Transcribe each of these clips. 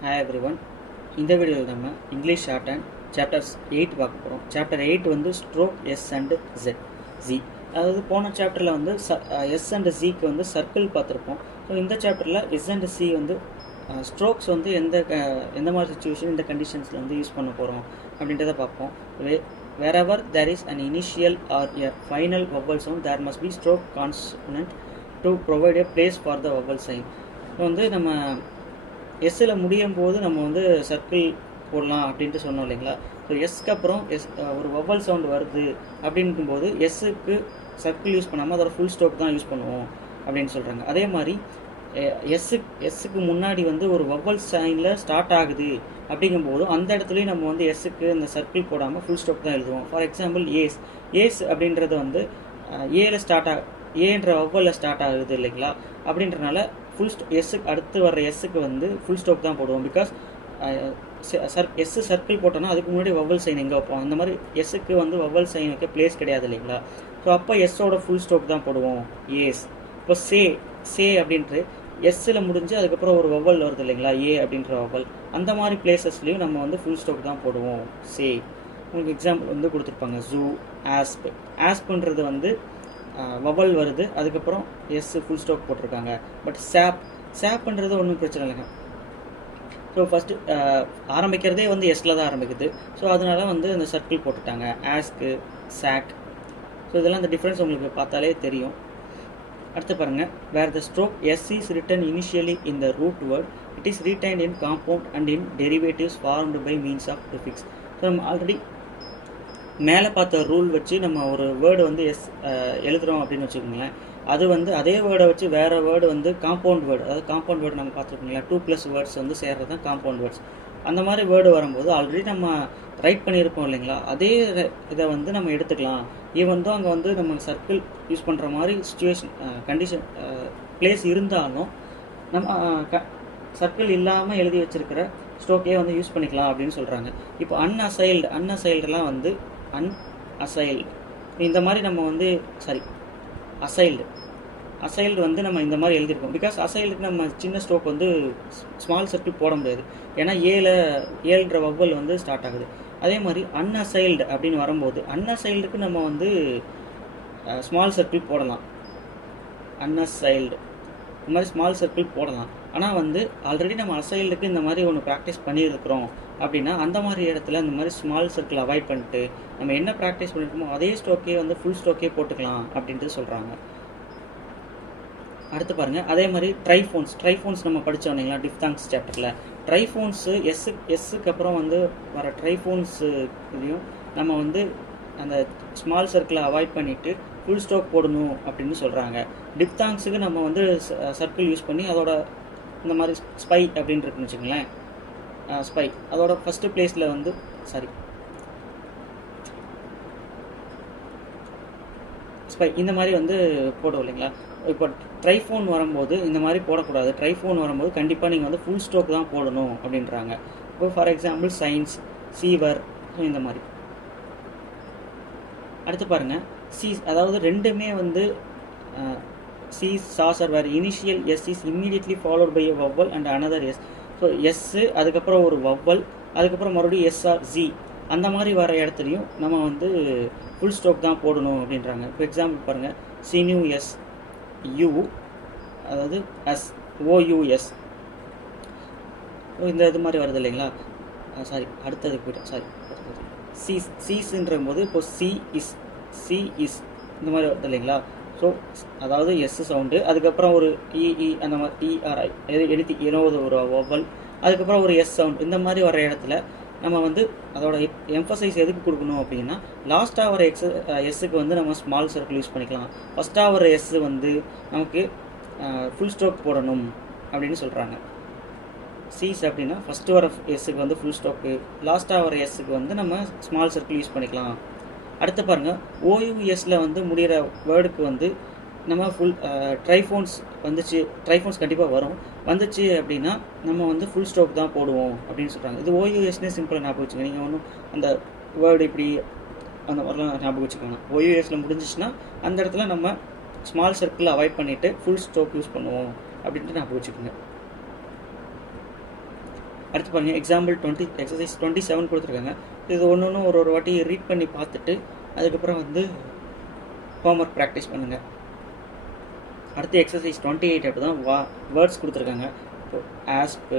Hi everyone. இந்த வீடியோவில் நம்ம இங்கிலீஷ் ஷார்ட் அண்ட் சாப்டர்ஸ் 8 பார்க்க போகிறோம். சாப்டர் 8 வந்து ஸ்ட்ரோக் எஸ் அண்ட் ஜி. அதாவது போன சாப்டரில் வந்து எஸ் அண்ட் ஜிக்கு வந்து சர்க்கிள் பார்த்துருப்போம். ஸோ இந்த சாப்டரில் எஸ் அண்ட் சி வந்து ஸ்ட்ரோக்ஸ் வந்து எந்த மாதிரி சுச்சுவேஷன் இந்த கண்டிஷன்ஸில் வந்து யூஸ் பண்ண போகிறோம் அப்படின்றத பார்ப்போம். wherever there is an initial or a final vowel sound, there must be stroke consonant to provide a place for the vowel sign. So வந்து நம்ம எஸ்ஸில் முடியும் போது நம்ம வந்து சர்க்கிள் போடலாம் அப்படின்ட்டு சொன்னோம் இல்லைங்களா. ஸோ எஸ்க்கு அப்புறம் ஒரு வவ்வல் சவுண்ட் வருது அப்படின்னும்போது எஸ்ஸுக்கு சர்க்கிள் யூஸ் பண்ணாமல் அதோட ஃபுல் ஸ்டாப் தான் யூஸ் பண்ணுவோம் அப்படின்னு சொல்கிறாங்க. அதே மாதிரி எஸ்ஸுக்கு முன்னாடி வந்து ஒரு வவ்வல் சைனில் ஸ்டார்ட் ஆகுது அப்படிங்கும்போது அந்த இடத்துலையும் நம்ம வந்து எஸ்ஸுக்கு இந்த சர்க்கிள் போடாமல் ஃபுல் ஸ்டாப் தான் எழுதுவோம். ஃபார் எக்ஸாம்பிள் ஏஸ் அப்படின்றது வந்து ஏன்ற வவ்வலில் ஸ்டார்ட் ஆகுது இல்லைங்களா. அப்படின்றனால எஸ்ஸுக்கு அடுத்து வர்ற எஸ்ஸுக்கு வந்து ஃபுல் ஸ்டாப் தான் போடுவோம். பிகாஸ் எஸ் சர்க்கிள் போட்டோன்னா அதுக்கு முன்னாடி வவ்வல் சைன் எங்கே வைப்போம். அந்த மாதிரி எஸ்ஸுக்கு வந்து வவ்வல் சைன் வைக்க பிளேஸ் கிடையாது இல்லைங்களா. ஸோ அப்போ எஸ்ஸோட ஃபுல் ஸ்டாப் தான் போடுவோம் ஏஸ். இப்போ சே அப்படின்ட்டு எஸ்ஸில் முடிஞ்சு அதுக்கப்புறம் ஒரு வவ்வல் வருது இல்லைங்களா, ஏ அப்படின்ற வவ்வல். அந்த மாதிரி பிளேசஸ்லையும் நம்ம வந்து ஃபுல் ஸ்டாப் தான் போடுவோம் சே. உங்களுக்கு எக்ஸாம்பிள் வந்து கொடுத்துருப்பாங்க ஜூ, ஆஸ்ப்ன்றது வந்து வவல் வருது, அதுக்கப்புறம் எஸ் ஃபுல் ஸ்டாப் போட்டிருக்காங்க. பட் சாப்ன்றது ஒன்றும் பிரச்சனை இல்லைங்க. ஸோ ஃபஸ்ட்டு ஆரம்பிக்கிறதே வந்து எஸ்ல தான் ஆரம்பிக்குது. ஸோ அதனால வந்து அந்த சர்க்கிள் போட்டுட்டாங்க ஆஸ்க்கு, சாக். ஸோ இதெல்லாம் அந்த டிஃப்ரென்ஸ் உங்களுக்கு பார்த்தாலே தெரியும். அடுத்து பாருங்கள், where the stroke S is written initially in the root word, it is retained in compound and in derivatives formed by means of prefix. So நம்ம ஆல்ரெடி மேலே பார்த்த ரூல் வச்சு நம்ம ஒரு வேர்டு வந்து எழுதுகிறோம் அப்படின்னு வச்சுக்கோங்களேன். அது வந்து அதே வேர்டை வச்சு வேறு வேர்டு வந்து காம்பவுண்ட் வேர்டு, அதாவது காம்பவுண்ட் வேர்டு நம்ம பார்த்துருக்கோங்களா, 2+ வேர்ட்ஸ் வந்து சேர்றது தான் காம்பவுண்ட் வேர்ட்ஸ். அந்த மாதிரி வேர்டு வரும்போது ஆல்ரெடி நம்ம ரைட் பண்ணியிருப்போம் இல்லைங்களா, அதே இதை வந்து நம்ம எடுத்துக்கலாம். ஈவன் தான் அங்கே வந்து நம்ம சர்க்கிள் யூஸ் பண்ணுற மாதிரி சுச்சுவேஷன் கண்டிஷன் பிளேஸ் இருந்தாலும் நம்ம சர்க்கிள் இல்லாமல் எழுதி வச்சிருக்கிற ஸ்ட்ரோக்கே வந்து யூஸ் பண்ணிக்கலாம் அப்படின்னு சொல்கிறாங்க. இப்போ அன்அசைல்டுலாம் வந்து அசைல்டு இந்த மாதிரி நம்ம வந்து அசைல்டு வந்து நம்ம இந்த மாதிரி எழுதியிருக்கோம். பிகாஸ் அசைல்டுக்கு நம்ம சின்ன ஸ்ட்ரோக் வந்து ஸ்மால் சர்க்கிள் போட முடியாது, ஏன்னா ஏழ்ற வவ்வல் வந்து ஸ்டார்ட் ஆகுது. அதே மாதிரி அன்அசைல்டு அப்படின்னு வரும்போது அன்அசைல்டுக்கு நம்ம வந்து ஸ்மால் சர்க்கிள் போடலாம். அன்அசைல்டு இந்த மாதிரி ஸ்மால் சர்க்கிள் போடலாம். ஆனால் வந்து ஆல்ரெடி நம்ம அசைல்டுக்கு இந்த மாதிரி ஒன்று ப்ராக்டிஸ் பண்ணியிருக்கிறோம் அப்படின்னா அந்த மாதிரி இடத்துல இந்த மாதிரி ஸ்மால் சர்க்கிள் அவாய்ட் பண்ணிட்டு நம்ம என்ன ப்ராக்டிஸ் பண்ணிருக்கோமோ அதே ஸ்ட்ரோக்கே வந்து ஃபுல் ஸ்ட்ரோக்கே போட்டுக்கலாம் அப்படின்ட்டு சொல்கிறாங்க. அடுத்து பாருங்கள், அதே மாதிரி ட்ரைஃபோன்ஸ் நம்ம படித்தோம் இல்லைங்களா டிஃப்தாங்ஸ் சாப்டரில். ட்ரைஃபோன்ஸு எஸ்ஸுக்கு அப்புறம் வந்து வர ட்ரைஃபோன்ஸு இதையும் நம்ம வந்து அந்த ஸ்மால் சர்க்கிளை அவாய்ட் பண்ணிவிட்டு ஃபுல் ஸ்ட்ரோக் போடணும் அப்படின்னு சொல்கிறாங்க. டிப்தாங்ஸுக்கு நம்ம வந்து சர்க்கிள் யூஸ் பண்ணி அதோட இந்த மாதிரி ஸ்பை அப்படின்னு இருக்குன்னு வச்சுக்கோங்களேன். ஸ்பை அதோட ஃபஸ்ட்டு பிளேஸில் வந்து ஸ்பை இந்த மாதிரி வந்து போடுவோம் இல்லைங்களா. இப்போ ட்ரைஃபோன் வரும்போது இந்த மாதிரி போடக்கூடாது. ட்ரைஃபோன் வரும்போது கண்டிப்பாக நீங்கள் வந்து ஃபுல் ஸ்ட்ரோக் தான் போடணும் அப்படின்றாங்க. இப்போ ஃபார் எக்ஸாம்பிள் சயின்ஸ், சீவர், இந்த மாதிரி. அடுத்து பாருங்கள், அதாவது ரெண்டுமே வந்து சாசர் வேறு initial S is immediately followed by a vowel and another S. So S அதுக்கப்புறம் ஒரு வவ்வல் அதுக்கப்புறம் மறுபடியும் எஸ்ஆர் ஜி அந்த மாதிரி வர இடத்துலையும் நம்ம வந்து ஃபுல் ஸ்டாப் தான் போடணும் அப்படின்றாங்க. இப்போ எக்ஸாம்பிள் பாருங்கள், சினியூ எஸ் யூ, அதாவது எஸ் ஓயூஎஸ் இந்த இது மாதிரி வருது இல்லைங்களா. அடுத்ததுக்கு போய்ட்டேன். சீஸ்ன்ற போது இப்போ சி இஸ் இந்த மாதிரி வருது இல்லைங்களா. ஸோ அதாவது எஸ் சவுண்டு அதுக்கப்புறம் ஒரு இஇ அந்த மாதிரி இஆர்ஐ எழுதி ஏதாவது ஒரு வவ்வல் அதுக்கப்புறம் ஒரு எஸ் சவுண்ட் இந்த மாதிரி வர இடத்துல நம்ம வந்து அதோட எம்ஃபசைஸ் எதுக்கு கொடுக்கணும் அப்படின்னா லாஸ்ட்டாக வர எஸ்ஸுக்கு வந்து நம்ம ஸ்மால் சர்க்கிள் யூஸ் பண்ணிக்கலாம். ஃபஸ்ட்டாக வர எஸ் வந்து நமக்கு ஃபுல் ஸ்ட்ரோக் போடணும் அப்படின்னு சொல்கிறாங்க. சீஸ் அப்படின்னா ஃபஸ்ட்டு வர எஸ்ஸுக்கு வந்து ஃபுல் ஸ்ட்ரோக்கு, லாஸ்ட்டாக வர எஸ்ஸுக்கு வந்து நம்ம ஸ்மால் சர்க்கிள் யூஸ் பண்ணிக்கலாம். அடுத்து பாருங்கள், ஓயூஎஸில் வந்து முடிகிற வேர்டுக்கு வந்து நம்ம ஃபுல் ட்ரைஃபோன்ஸ் கண்டிப்பாக வந்துச்சு அப்படின்னா நம்ம வந்து ஃபுல் ஸ்ட்ரோக் தான் போடுவோம் அப்படின்னு சொல்கிறாங்க. இது ஓயூஎஸ்னே சிம்பிளாக ஞாபகம் வச்சுக்கோங்க. நீங்கள் ஒன்றும் அந்த வேர்டு இப்படி அந்த மாதிரிலாம் ஞாபகம் வச்சுக்கோங்க. ஓயூஎஸில் முடிஞ்சிச்சுன்னா அந்த இடத்துல நம்ம ஸ்மால் சர்க்கிள் அவாய்ட் பண்ணிவிட்டு ஃபுல் ஸ்ட்ரோக் யூஸ் பண்ணுவோம் அப்படின்ட்டு ஞாபகம் வச்சுக்கோங்க. அடுத்து பாருங்கள் எக்ஸாம்பிள் எக்ஸசைஸ் 27 கொடுத்துருக்காங்க. இது ஒன்று ஒரு வாட்டி ரீட் பண்ணி பார்த்துட்டு அதுக்கப்புறம் வந்து ஹோம்ஒர்க் ப்ராக்டிஸ் பண்ணுங்கள். அடுத்து எக்ஸசைஸ் 28 அப்படி தான் வேர்ட்ஸ் கொடுத்துருக்காங்க. இப்போது ஆஸ்பு,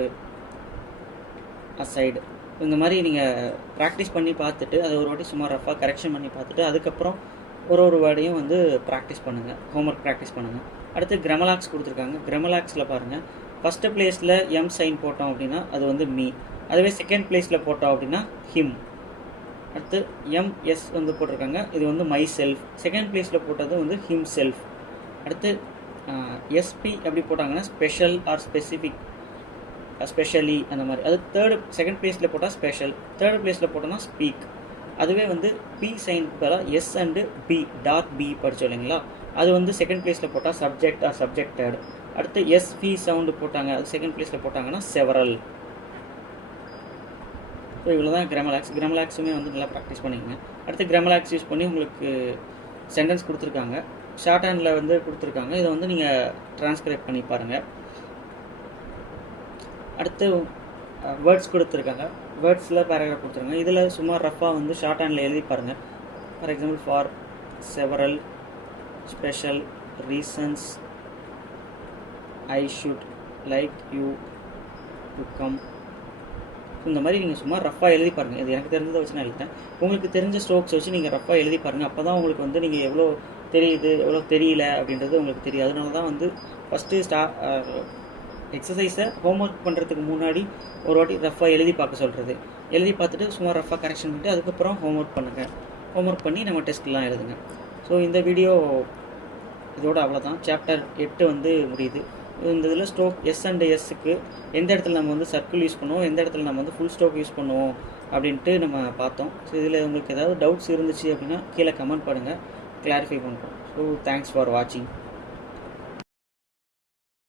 அசைடு இந்த மாதிரி நீங்கள் ப்ராக்டிஸ் பண்ணி பார்த்துட்டு அதை ஒரு வாட்டி சும்மா ரஃபாக கரெக்ஷன் பண்ணி பார்த்துட்டு அதுக்கப்புறம் ஒரு வேர்டையும் வந்து ப்ராக்டிஸ் பண்ணுங்கள், ஹோம்ஒர்க் ப்ராக்டிஸ் பண்ணுங்கள். அடுத்து கிராமலாக்ஸ் கொடுத்துருக்காங்க. கிராமலாக்ஸில் பாருங்கள், ஃபஸ்ட்டு பிளேஸில் எம் சைன் போட்டோம் அப்படின்னா அது வந்து மீ, அதுவே செகண்ட் பிளேஸில் போட்டோம் அப்படின்னா ஹிம். அடுத்து எம்எஸ் வந்து போட்டிருக்காங்க, இது வந்து மை செல்ஃப். செகண்ட் பிளேஸில் போட்டது வந்து ஹிம் செல்ஃப். அடுத்து எஸ்பி எப்படி போட்டாங்கன்னா ஸ்பெஷல் ஆர் ஸ்பெசிஃபிக், ஸ்பெஷலி அந்த மாதிரி. அது செகண்ட் பிளேஸில் போட்டால் ஸ்பெஷல், தேர்ட் பிளேஸில் போட்டோன்னா ஸ்பீக். அதுவே வந்து பி சைன் போட்டால் S and P dark P படித்தோம் இல்லைங்களா, அது வந்து செகண்ட் பிளேஸில் போட்டால் சப்ஜெக்ட் ஆர் சப்ஜெக்டட். அடுத்து எஸ்பி சவுண்டு போட்டாங்க, அது செகண்ட் பிளேஸில் போட்டாங்கன்னா செவரல். ஸோ இவ்வளோ தான் கிராமலாக்ஸ். கிராமலாக்ஸுமே வந்து நல்லா ப்ராக்டிஸ் பண்ணிக்கங்க. அடுத்து கிராமலாக்ஸ் யூஸ் பண்ணி உங்களுக்கு சென்டென்ஸ் கொடுத்துருக்காங்க, ஷார்ட் ஹேண்டில் வந்து கொடுத்துருக்காங்க. இதை வந்து நீங்கள் ட்ரான்ஸ்கிரைப் பண்ணி பாருங்கள். அடுத்து வேர்ட்ஸ் கொடுத்துருக்காங்க, வேர்ட்ஸில் பேராகிராஃப் கொடுத்துருக்காங்க. இதில் சும்மா ரஃபாக வந்து ஷார்ட் ஹேண்டில் எழுதி பாருங்கள். For example, for several, special, reasons, I should like you to come. இந்த மாதிரி நீங்கள் சும்மா ரஃபாக எழுதி பாருங்கள். இது எனக்கு தெரிஞ்சதை வச்சு நான் எழுதிட்டேன். உங்களுக்கு தெரிஞ்ச ஸ்ட்ரோக்ஸ் வச்சு நீங்கள் ரஃபாக எழுதி பாருங்கள். அப்போ தான் உங்களுக்கு வந்து நீங்கள் எவ்வளோ தெரியுது எவ்வளோ தெரியல அப்படின்றது உங்களுக்கு தெரியும். அதனால தான் வந்து ஃபஸ்ட்டு எக்ஸசைஸை ஹோம்ஒர்க் பண்ணுறதுக்கு முன்னாடி ஒரு வாட்டி ரஃபாக எழுதி பார்க்க சொல்கிறது. எழுதி பார்த்துட்டு சும்மா ரஃபாக கரெக்ஷன் பண்ணிட்டு அதுக்கப்புறம் ஹோம்ஒர்க் பண்ணுங்கள். ஹோம்ஒர்க் பண்ணி நம்ம டெஸ்ட்லாம் எழுதுங்க. ஸோ இந்த வீடியோ இதோட அவ்வளோதான். சாப்டர் 8 வந்து முடியுது. இந்த இதில் ஸ்ட்ரோக் எஸ் அண்ட் எஸ்ஸுக்கு எந்த இடத்துல நம்ம வந்து சர்க்கிள் யூஸ் பண்ணுவோம், எந்த இடத்துல நம்ம வந்து ஃபுல் ஸ்ட்ரோக் யூஸ் பண்ணுவோம் அப்படின்ட்டு நம்ம பார்த்தோம். ஸோ இதில் உங்களுக்கு ஏதாவது டவுட்ஸ் இருந்துச்சு அப்படின்னா கீழே கமெண்ட் பண்ணுங்கள், கிளாரிஃபை பண்ணுறோம். ஸோ தேங்க்ஸ் ஃபார் வாட்சிங்.